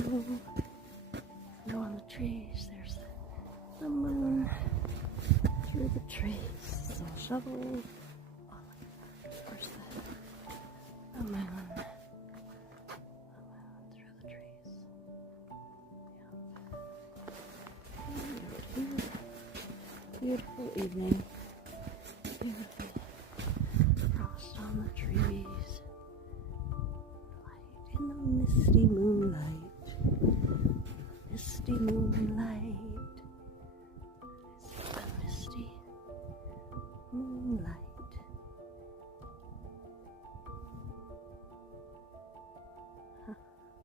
snow on the trees. There's the moon through the trees. It's all shoveled. Where's the moon? Through the trees. Yeah. Beautiful evening. Beautiful frost on the trees. Light in the misty moonlight. Misty moonlight.